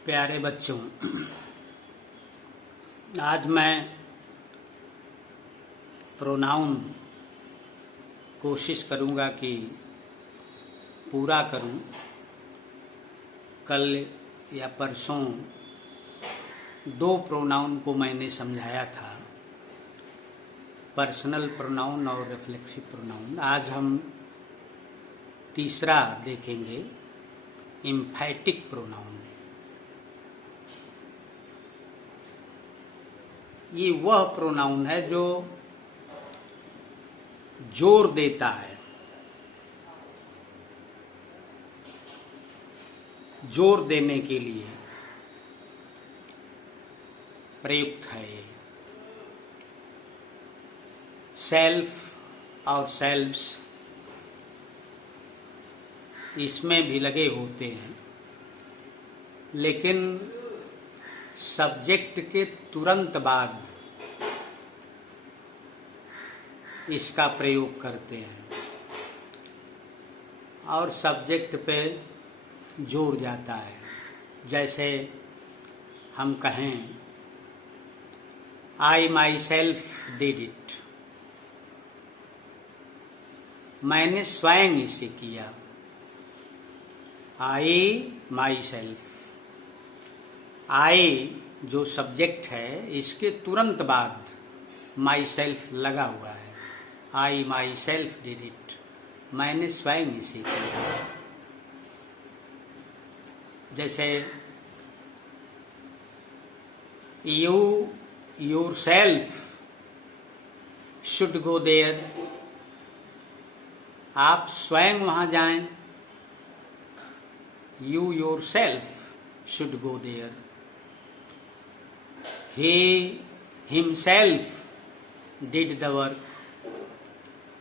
प्यारे बच्चों, आज मैं प्रोनाउन कोशिश करूँगा कि पूरा करूँ। कल या परसों दो प्रोनाउन को मैंने समझाया था, पर्सनल प्रोनाउन और रिफ्लेक्सिव प्रोनाउन। आज हम तीसरा देखेंगे, एम्फैटिक प्रोनाउन। ये वह प्रोनाउन है जो जोर देता है, जोर देने के लिए प्रयुक्त है। ये सेल्फ और सेल्व्स इसमें भी लगे होते हैं, लेकिन सब्जेक्ट के तुरंत बाद इसका प्रयोग करते हैं और सब्जेक्ट पे जोर जाता है। जैसे हम कहें, आई माई सेल्फ डिड इट, मैंने स्वयं इसे किया। आई माई सेल्फ, आई जो सब्जेक्ट है, इसके तुरंत बाद माई सेल्फ लगा हुआ है। I myself did it, मैंने स्वयं इसे किया। जैसे you yourself should go there, आप स्वयं वहां जाएं। You yourself should go there. He himself did the work,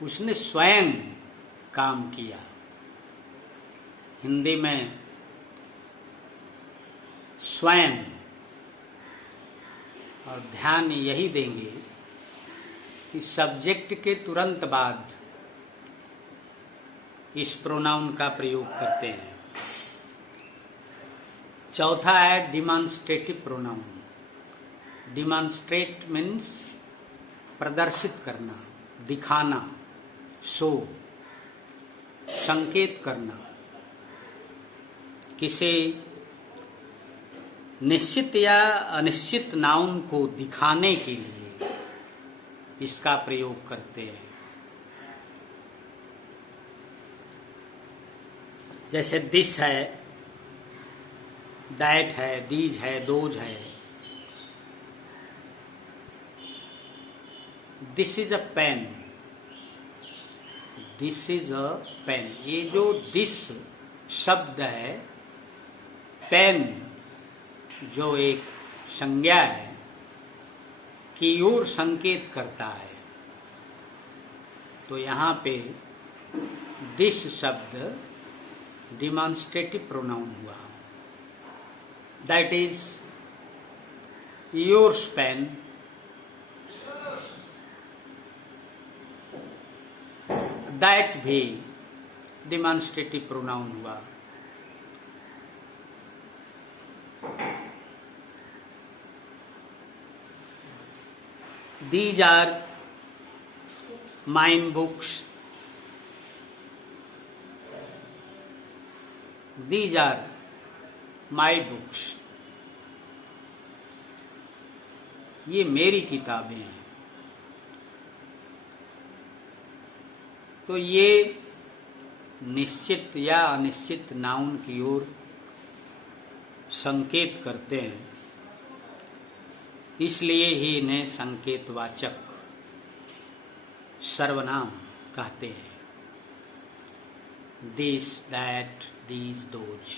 उसने स्वयं काम किया। हिंदी में स्वयं, और ध्यान यही देंगे कि सब्जेक्ट के तुरंत बाद इस प्रोनाउन का प्रयोग करते हैं। चौथा है डिमॉन्स्ट्रेटिव प्रोनाउन। डिमॉन्स्ट्रेट मीन्स प्रदर्शित करना, दिखाना, शो, संकेत करना। किसी निश्चित या अनिश्चित नाउन को दिखाने के लिए इसका प्रयोग करते हैं। जैसे दिस है, दैट है, दीज है, दोज है। This is a pen, this is a pen. ये जो दिस शब्द है, पेन जो एक संज्ञा है, की ओर संकेत करता है। तो यहाँ पे दिस शब्द डिमॉन्स्ट्रेटिव प्रोनाउन हुआ। That is yours pen, that भी डिमॉन्स्ट्रेटिव प्रोनाउन हुआ। These are mine books, these are my books, ये मेरी किताबें हैं। तो ये निश्चित या अनिश्चित नाउन की ओर संकेत करते हैं, इसलिए ही इन्हें संकेतवाचक सर्वनाम कहते हैं। दिस, दैट, दीज, दोज,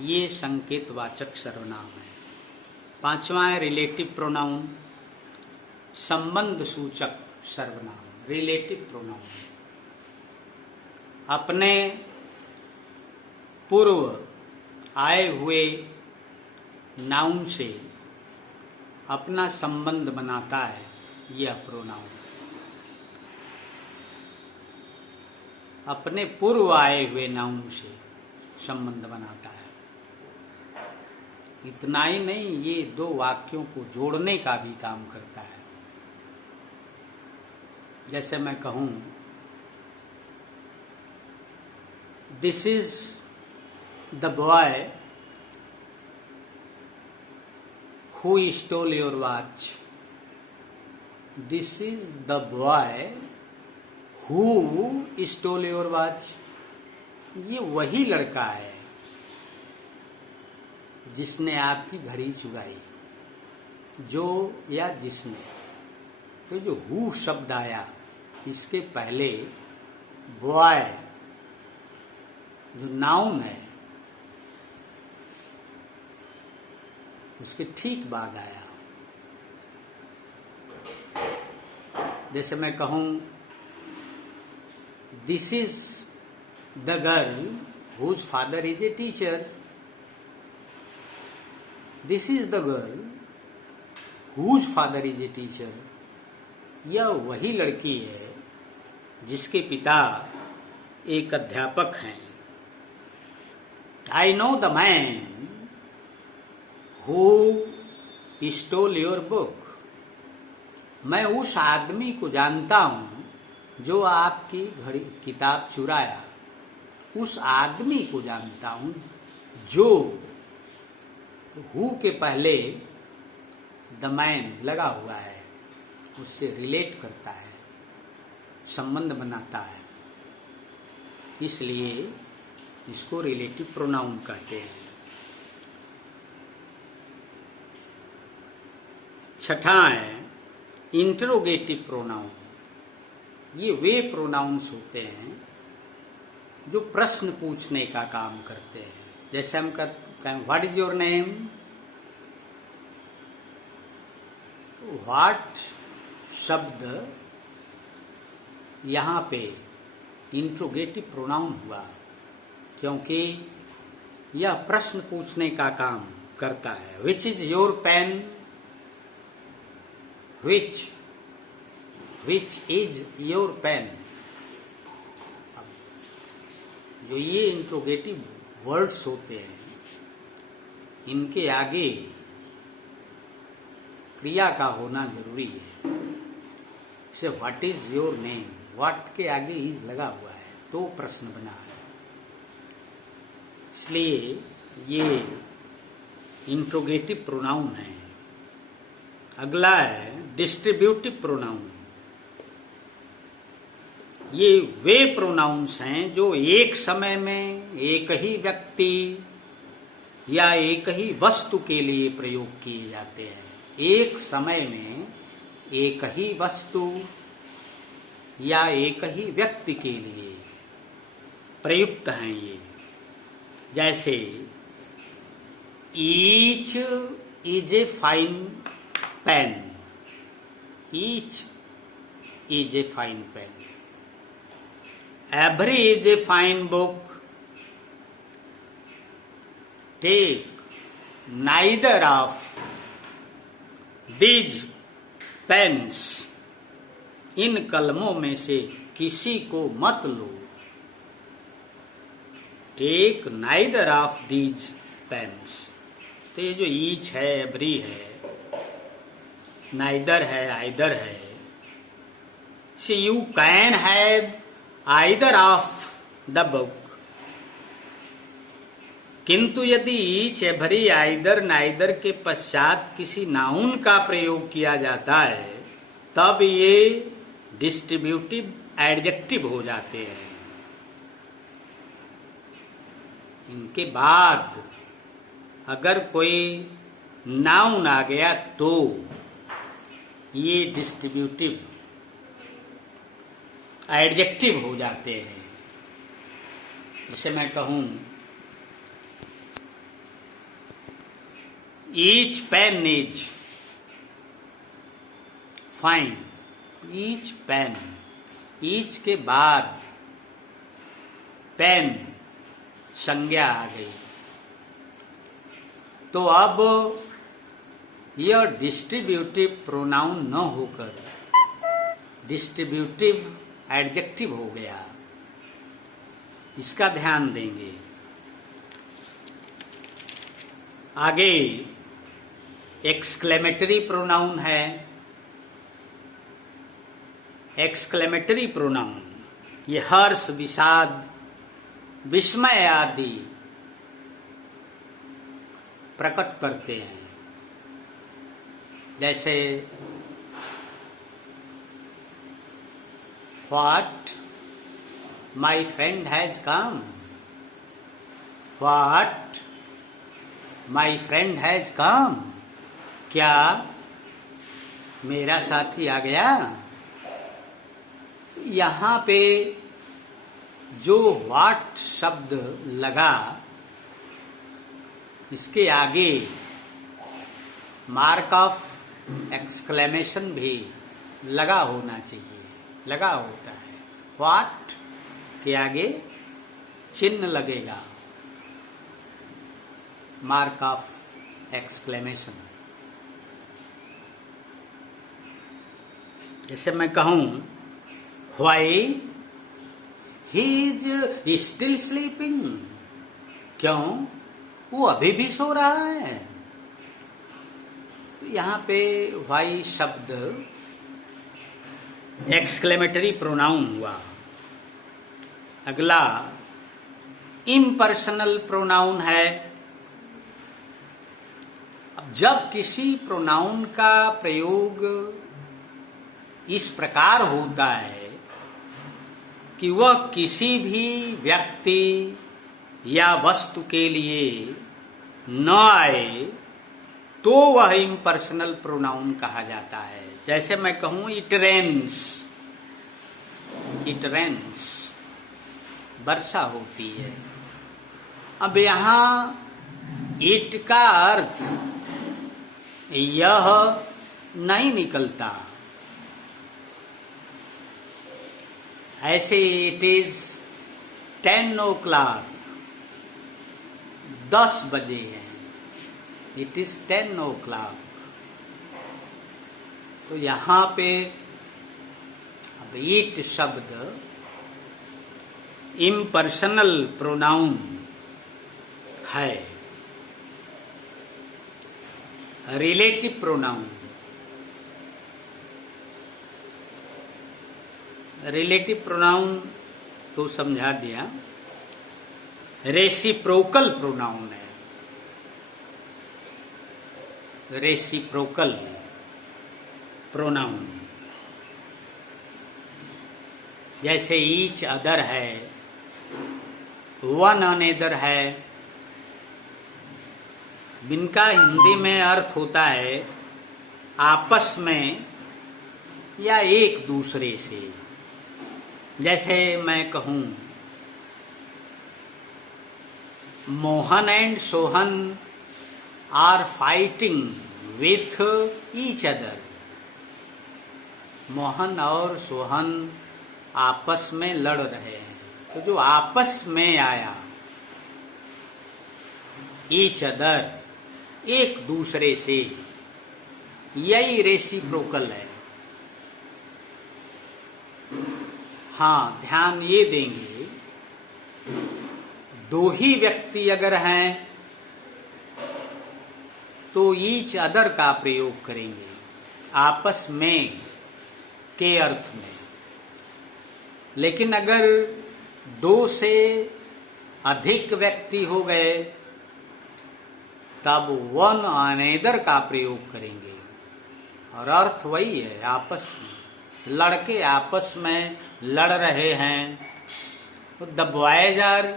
ये संकेतवाचक सर्वनाम है। पांचवा है रिलेटिव प्रोनाउन, संबंध सूचक सर्वनाम। रिलेटिव प्रोनाउन अपने पूर्व आए हुए नाउन से अपना संबंध बनाता है यह प्रोनाउन। अपने पूर्व आए हुए नाउन से संबंध बनाता है। इतना ही नहीं, ये दो वाक्यों को जोड़ने का भी काम करता है। जैसे मैं कहूं, this is the boy who stole your watch. This is the boy who stole your watch. ये वही लड़का है जिसने आपकी घड़ी चुराई। जो या जिसने, तो जो हु शब्द आया, इसके पहले बॉय जो नाउन है उसके ठीक बाद आया। जैसे मैं कहूं, this is the girl whose father is a teacher. This is the girl whose father is a teacher. यह वही लड़की है जिसके पिता एक अध्यापक हैं। I know the man who stole your book. मैं उस आदमी को जानता हूं जो आपकी घड़ी किताब चुराया। उस आदमी को जानता हूं जो, हु के पहले द मैन लगा हुआ है, उससे रिलेट करता है, संबंध बनाता है, इसलिए इसको रिलेटिव प्रोनाउन कहते हैं। छठा है इंटरोगेटिव प्रोनाउन। ये वे प्रोनाउंस होते हैं जो प्रश्न पूछने का काम करते हैं। जैसे हम कहते हैं, what is your name. What शब्द यहाँ पे इंट्रोगेटिव प्रोनाउन हुआ क्योंकि यह प्रश्न पूछने का काम करता है। Which is your pen. Which is your pen. जो ये इंट्रोगेटिव वर्ड्स होते हैं, इनके आगे क्रिया का होना जरूरी है। जैसे what is your name, what के आगे इज लगा हुआ है तो प्रश्न बना है, इसलिए ये इंट्रोगेटिव प्रोनाउन है। अगला है डिस्ट्रीब्यूटिव प्रोनाउन। ये वे प्रोनाउंस हैं जो एक समय में एक ही व्यक्ति या एक ही वस्तु के लिए प्रयोग किए जाते हैं। एक समय में एक ही वस्तु या एक ही व्यक्ति के लिए प्रयुक्त हैं ये। जैसे each is a fine pen. Each is a fine pen. Every is a fine book. Take neither of these pens. इन कलमों में से किसी को मत लो। Take neither of these pens. तो ये जो ईच है, एवरी है, नाइदर है, आइदर है, से you can have either of the book. किंतु यदि ईच, एवरी, आइदर, नाइदर के पश्चात किसी नाउन का प्रयोग किया जाता है तब ये डिस्ट्रीब्यूटिव एडजेक्टिव हो जाते हैं। इनके बाद अगर कोई नाउन आ गया तो ये डिस्ट्रीब्यूटिव एडजेक्टिव हो जाते हैं। जैसे मैं कहूं, each pen is fine. Each pen, each के बाद पेन संज्ञा आ गई तो अब यह डिस्ट्रीब्यूटिव प्रोनाउन न होकर डिस्ट्रीब्यूटिव एडजेक्टिव हो गया। इसका ध्यान देंगे। आगे एक्सक्लेमेटरी प्रोनाउन है। एक्सक्लेमेटरी प्रोनाउन ये हर्ष, विषाद, विस्मय आदि प्रकट करते हैं। जैसे what my friend has come, what my friend has come, क्या मेरा साथी आ गया। यहाँ पे जो व्हाट शब्द लगा, इसके आगे मार्क ऑफ एक्सक्लेमेशन भी लगा होना चाहिए, लगा होता है। व्हाट के आगे चिन्ह लगेगा, मार्क ऑफ एक्सक्लेमेशन। जैसे मैं कहूं why he is still sleeping, क्यों वो अभी भी सो रहा है। यहाँ पे व्हाई शब्द एक्सक्लेमेटरी प्रोनाउन हुआ। अगला इम्पर्सनल प्रोनाउन है। अब जब किसी प्रोनाउन का प्रयोग इस प्रकार होता है कि वह किसी भी व्यक्ति या वस्तु के लिए न आए, तो वह इम्पर्सनल प्रोनाउन कहा जाता है। जैसे मैं कहूं इट रेन्स, इट रेन्स, वर्षा होती है। अब यहां इट का अर्थ यह नहीं निकलता। ऐसे इट इज 10 o'clock, 10 बजे हैं, इट इज 10 o'clock। तो यहाँ पे अब इट शब्द इम्पर्सनल प्रोनाउन है। रिलेटिव प्रोनाउन, रिलेटिव प्रोनाउन तो समझा दिया। रेसिप्रोकल प्रोनाउन है, रेसिप्रोकल प्रोनाउन। जैसे ईच अदर है, वन अनदर है। इनका हिंदी में अर्थ होता है आपस में या एक दूसरे से। जैसे मैं कहूं Mohan and Sohan are fighting with each other. Mohan और सोहन आपस में लड़ रहे हैं। तो जो आपस में आया, ईच अदर, एक दूसरे से, यही रेसिप्रोकल है। हाँ, ध्यान ये देंगे, दो ही व्यक्ति अगर हैं तो ईच अदर का प्रयोग करेंगे, आपस में के अर्थ में। लेकिन अगर दो से अधिक व्यक्ति हो गए तब वन अनदर का प्रयोग करेंगे, और अर्थ वही है, आपस में। लड़के आपस में लड़ रहे हैं, तो the boys are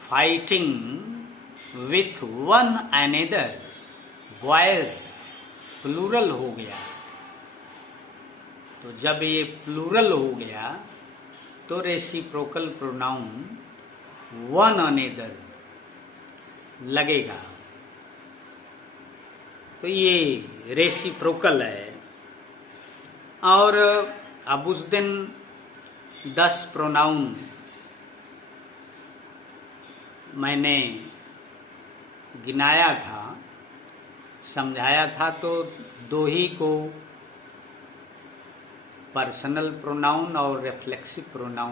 fighting with one another. Boys plural हो गया। तो जब ये प्लूरल हो गया तो रेसिप्रोकल प्रोनाउन वन अनदर लगेगा। तो ये रेसिप्रोकल है। और अब उस दिन 10 प्रोनाउन मैंने गिनाया था, समझाया था। तो 2 ही को पर्सनल प्रोनाउन और रिफ्लेक्सिव प्रोनाउन